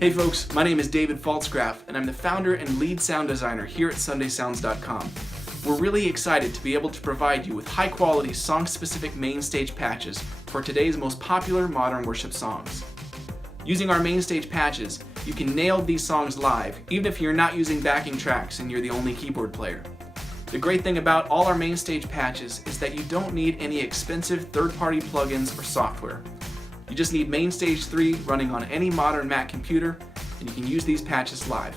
Hey folks, my name is David Faltzgraf, and I'm the founder and lead sound designer here at SundaySounds.com. We're really excited to be able to provide you with high-quality, song-specific MainStage patches for today's most popular modern worship songs. Using our MainStage patches, you can nail these songs live, even if you're not using backing tracks and you're the only keyboard player. The great thing about all our MainStage patches is that you don't need any expensive third-party plugins or software. You just need MainStage 3 running on any modern Mac computer, and you can use these patches live.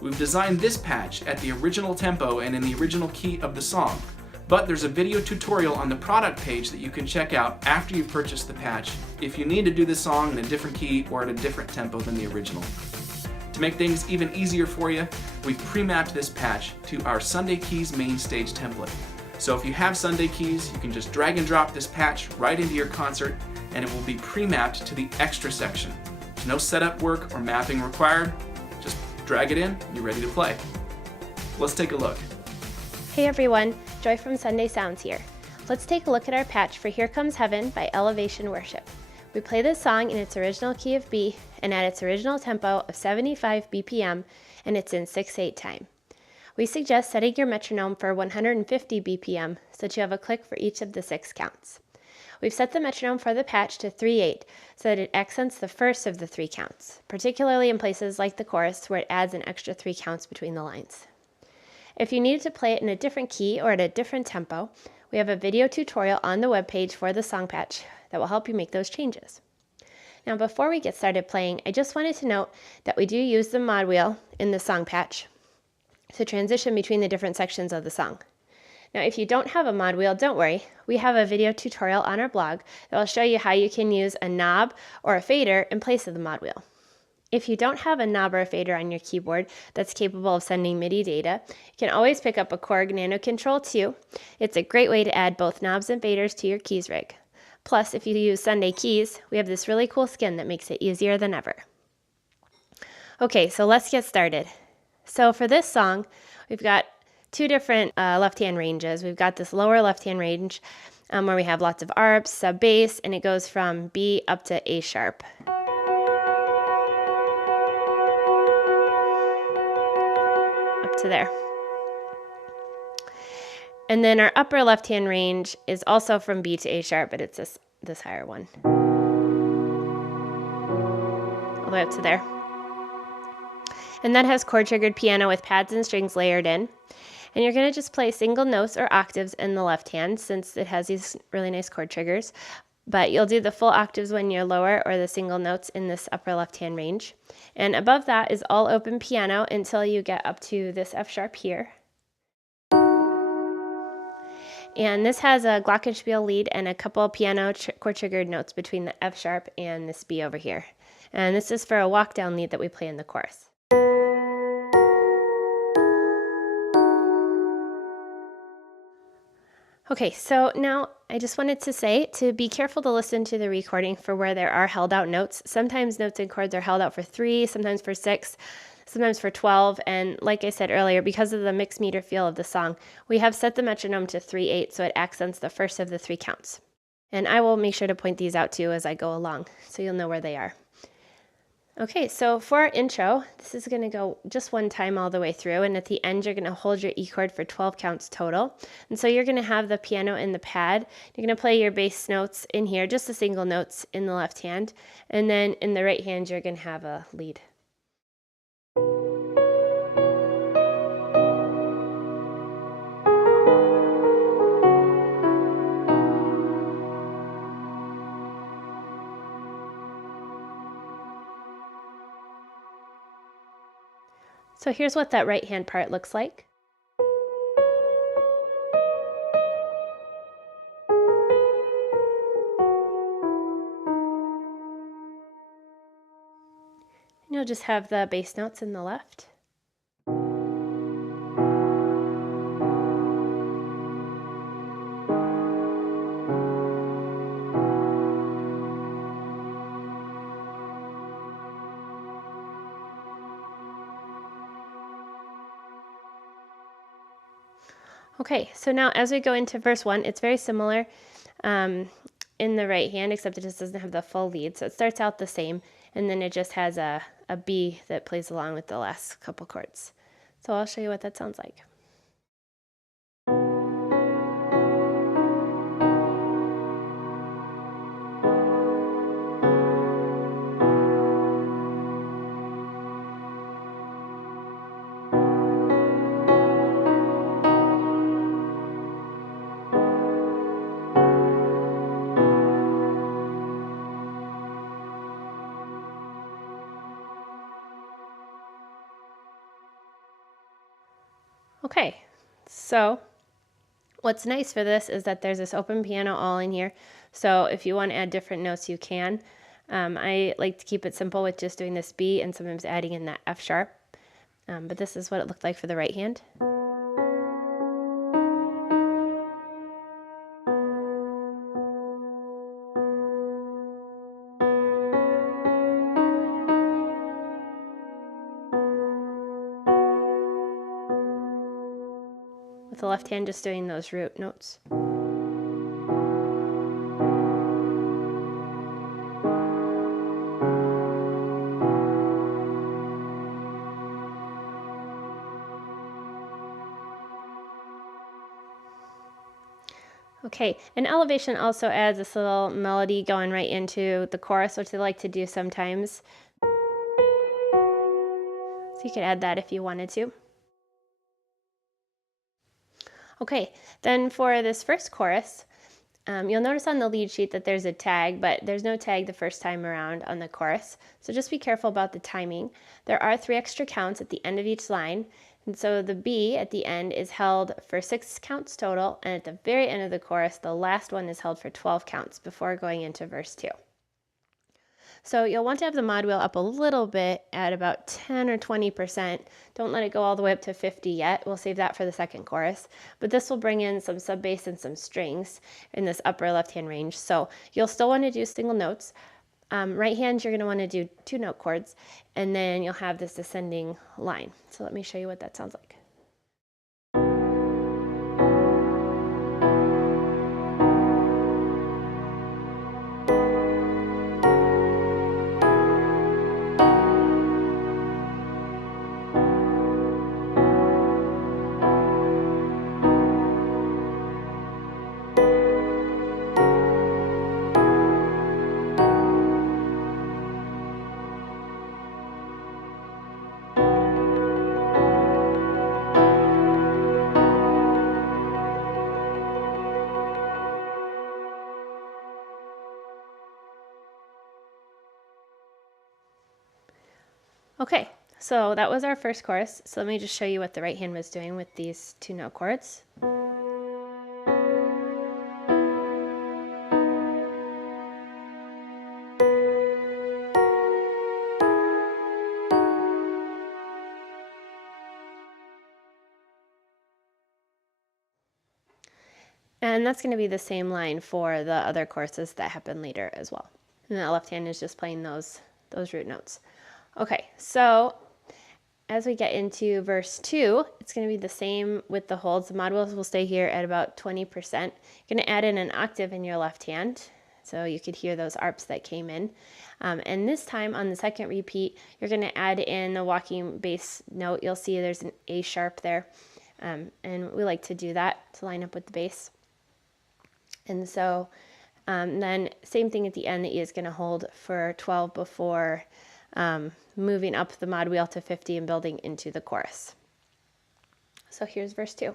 We've designed this patch at the original tempo and in the original key of the song, but there's a video tutorial on the product page that you can check out after you've purchased the patch if you need to do the song in a different key or at a different tempo than the original. To make things even easier for you, we've pre-mapped this patch to our Sunday Keys MainStage template. So if you have Sunday Keys, you can just drag and drop this patch right into your concert, and it will be pre-mapped to the extra section. There's no setup work or mapping required. Just drag it in, and you're ready to play. Let's take a look. Hey everyone, Joy from Sunday Sounds here. Let's take a look at our patch for Here Comes Heaven by Elevation Worship. We play this song in its original key of B and at its original tempo of 75 BPM, and it's in 6/8 time. We suggest setting your metronome for 150 BPM so that you have a click for each of the 6 counts. We've set the metronome for the patch to 3/8 so that it accents the first of the 3 counts, particularly in places like the chorus where it adds an extra 3 counts between the lines. If you need to play it in a different key or at a different tempo, we have a video tutorial on the webpage for the song patch that will help you make those changes. Now before we get started playing, I just wanted to note that we do use the mod wheel in the song patch to transition between the different sections of the song. Now if you don't have a mod wheel, don't worry. We have a video tutorial on our blog that will show you how you can use a knob or a fader in place of the mod wheel. If you don't have a knob or a fader on your keyboard that's capable of sending MIDI data, you can always pick up a Korg Nano Control 2. It's a great way to add both knobs and faders to your keys rig. Plus, if you use Sunday Keys, we have this really cool skin that makes it easier than ever. Okay, so let's get started. So for this song, we've got 2 different left-hand ranges. We've got this lower left-hand range where we have lots of arps, sub bass, and it goes from B up to A sharp. Up to there. And then our upper left-hand range is also from B to A sharp, but it's this higher one. All the way up to there. And that has chord-triggered piano with pads and strings layered in. And you're going to just play single notes or octaves in the left hand since it has these really nice chord triggers. But you'll do the full octaves when you're lower or the single notes in this upper left-hand range. And above that is all open piano until you get up to this F sharp here. And this has a glockenspiel lead and a couple piano chord-triggered notes between the F sharp and this B over here. And this is for a walk-down lead that we play in the chorus. Okay, so now I just wanted to say to be careful to listen to the recording for where there are held out notes. Sometimes notes and chords are held out for 3, sometimes for 6, sometimes for 12, and like I said earlier, because of the mixed meter feel of the song, we have set the metronome to 3/8 so it accents the first of the 3 counts. And I will make sure to point these out to you as I go along, so you'll know where they are. Okay, so for our intro, this is going to go just one time all the way through, and at the end you're going to hold your E chord for 12 counts total. And so you're going to have the piano in the pad. You're going to play your bass notes in here, just the single notes in the left hand, and then in the right hand you're going to have a lead. So here's what that right hand part looks like. And you'll just have the bass notes in the left. Okay, so now as we go into verse 1, it's very similar in the right hand, except it just doesn't have the full lead. So it starts out the same, and then it just has a a B that plays along with the last couple chords. So I'll show you what that sounds like. Okay, so what's nice for this is that there's this open piano all in here. So if you want to add different notes, you can. I like to keep it simple with just doing this B and sometimes adding in that F sharp. But this is what it looked like for the right hand. With the left hand, just doing those root notes. Okay, and elevation also adds this little melody going right into the chorus, which I like to do sometimes. So you could add that if you wanted to. Okay, then for this first chorus, you'll notice on the lead sheet that there's a tag, but there's no tag the first time around on the chorus. So just be careful about the timing. There are 3 extra counts at the end of each line. And so the B at the end is held for 6 counts total, and at the very end of the chorus, the last one is held for 12 counts before going into verse 2. So you'll want to have the mod wheel up a little bit at about 10 or 20%. Don't let it go all the way up to 50 yet. We'll save that for the second chorus. But this will bring in some sub bass and some strings in this upper left-hand range. So you'll still want to do single notes. Right hand, you're going to want to do 2 note chords, and then you'll have this ascending line. So let me show you what that sounds like. Okay, so that was our first chorus. So let me just show you what the right hand was doing with these 2 note chords. And that's going to be the same line for the other courses that happen later as well. And that left hand is just playing those root notes. Okay, so as we get into verse 2, it's going to be the same with the holds. The mod wheels will stay here at about 20%. You're going to add in an octave in your left hand, so you could hear those arps that came in. And this time on the second repeat, you're going to add in a walking bass note. You'll see there's an A sharp there, and we like to do that to line up with the bass. And so then same thing at the end, the E is going to hold for 12 before moving up the mod wheel to 50 and building into the chorus. So here's verse 2.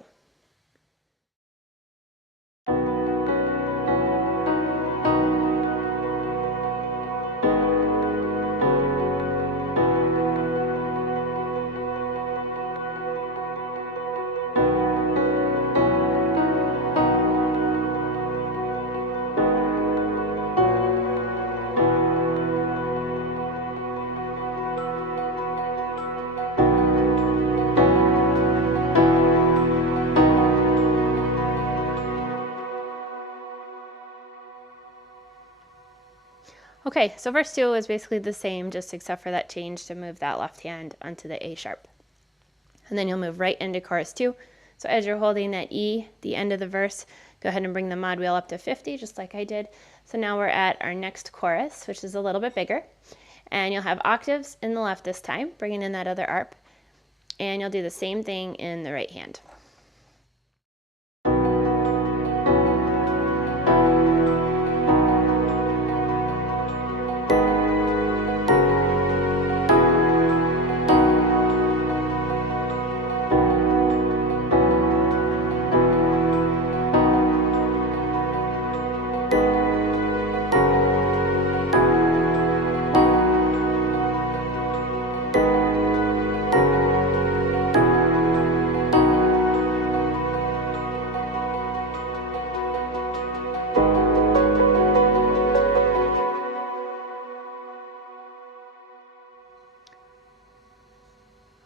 Okay, so verse 2 is basically the same, just except for that change to move that left hand onto the A sharp. And then you'll move right into chorus 2. So as you're holding that E, the end of the verse, go ahead and bring the mod wheel up to 50, just like I did. So now we're at our next chorus, which is a little bit bigger. And you'll have octaves in the left this time, bringing in that other arp. And you'll do the same thing in the right hand.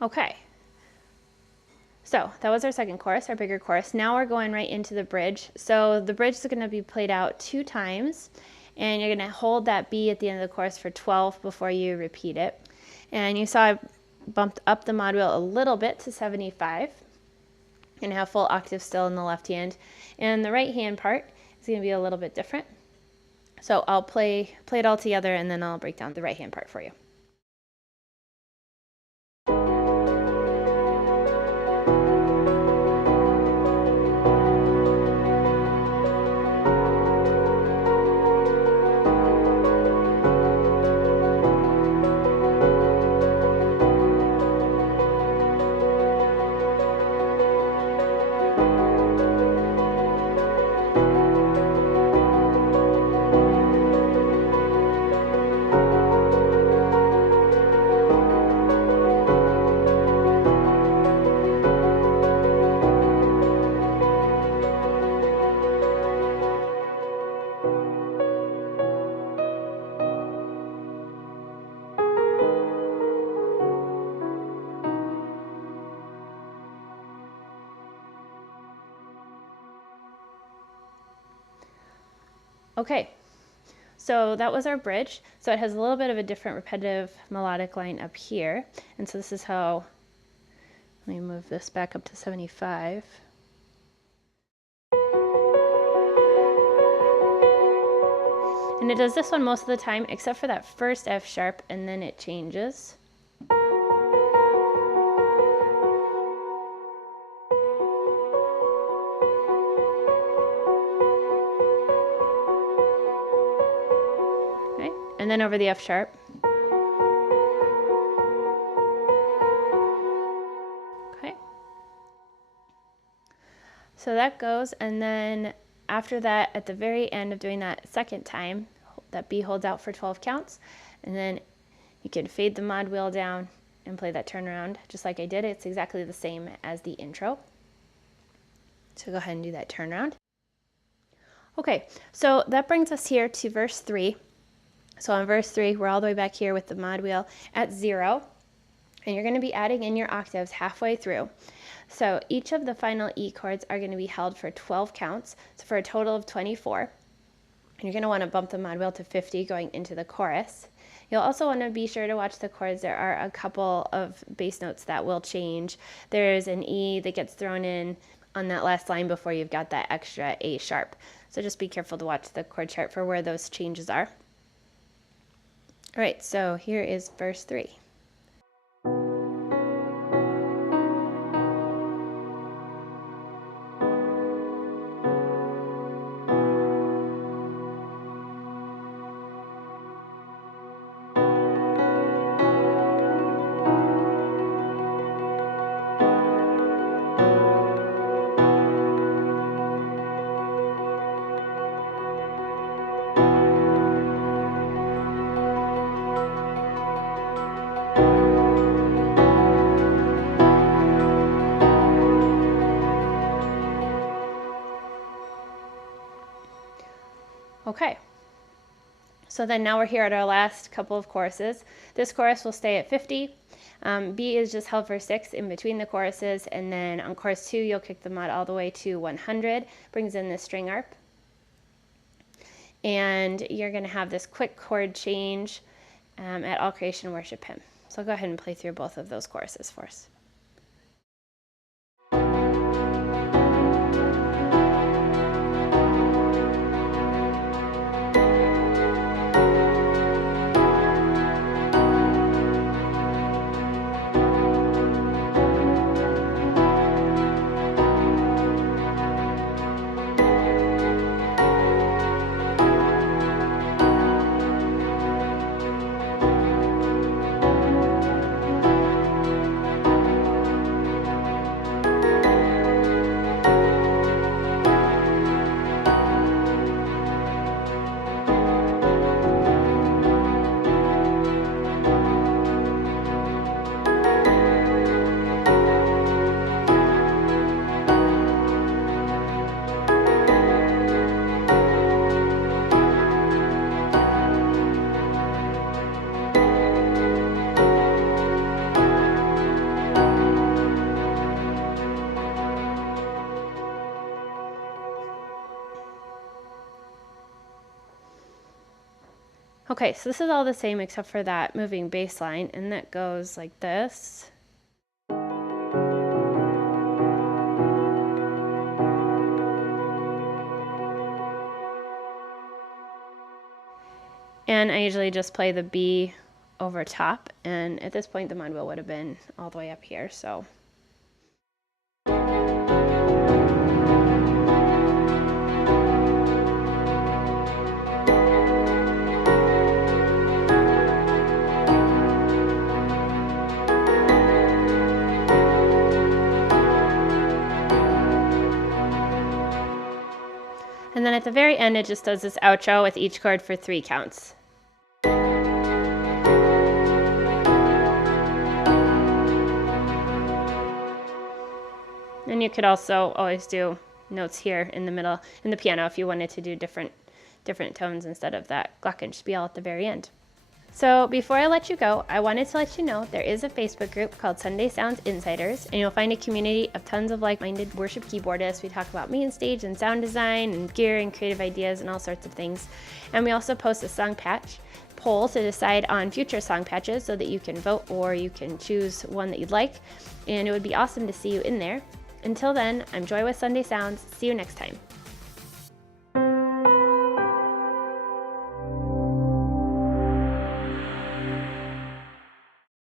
Okay, so that was our second chorus, our bigger chorus. Now we're going right into the bridge. So the bridge is going to be played out 2 times, and you're going to hold that B at the end of the chorus for 12 before you repeat it. And you saw I bumped up the mod wheel a little bit to 75, and have full octave still in the left hand. And the right hand part is going to be a little bit different. So I'll play it all together, and then I'll break down the right hand part for you. Okay, so that was our bridge. So it has a little bit of a different repetitive melodic line up here. And so this is how, let me move this back up to 75. And it does this one most of the time, except for that first F sharp, and then it changes. And then over the F sharp. Okay. So that goes, and then after that, at the very end of doing that second time, that B holds out for 12 counts, and then you can fade the mod wheel down and play that turnaround just like I did. It's exactly the same as the intro. So go ahead and do that turnaround. Okay, so that brings us here to verse 3. So on verse 3, we're all the way back here with the mod wheel at 0, and you're going to be adding in your octaves halfway through. So each of the final E chords are going to be held for 12 counts, so for a total of 24. And you're going to want to bump the mod wheel to 50 going into the chorus. You'll also want to be sure to watch the chords. There are a couple of bass notes that will change. There's an E that gets thrown in on that last line before you've got that extra A sharp. So just be careful to watch the chord chart for where those changes are. All right, so here is verse 3. Okay, so then now we're here at our last couple of choruses. This chorus will stay at 50. B is just held for 6 in between the choruses, and then on chorus 2 you'll kick the mod all the way to 100, brings in the string arp. And you're going to have this quick chord change at All Creation Worship Hymn. So go ahead and play through both of those choruses for us. Okay, so this is all the same except for that moving bass line, and that goes like this. And I usually just play the B over top, and at this point the mud wheel would have been all the way up here, so. And then at the very end, it just does this outro with each chord for 3 counts. And you could also always do notes here in the middle, in the piano, if you wanted to do different tones instead of that glockenspiel at the very end. So before I let you go, I wanted to let you know there is a Facebook group called Sunday Sounds Insiders, and you'll find a community of tons of like-minded worship keyboardists. We talk about MainStage and sound design and gear and creative ideas and all sorts of things. And we also post a song patch poll to decide on future song patches so that you can vote or you can choose one that you'd like. And it would be awesome to see you in there. Until then, I'm Joy with Sunday Sounds. See you next time.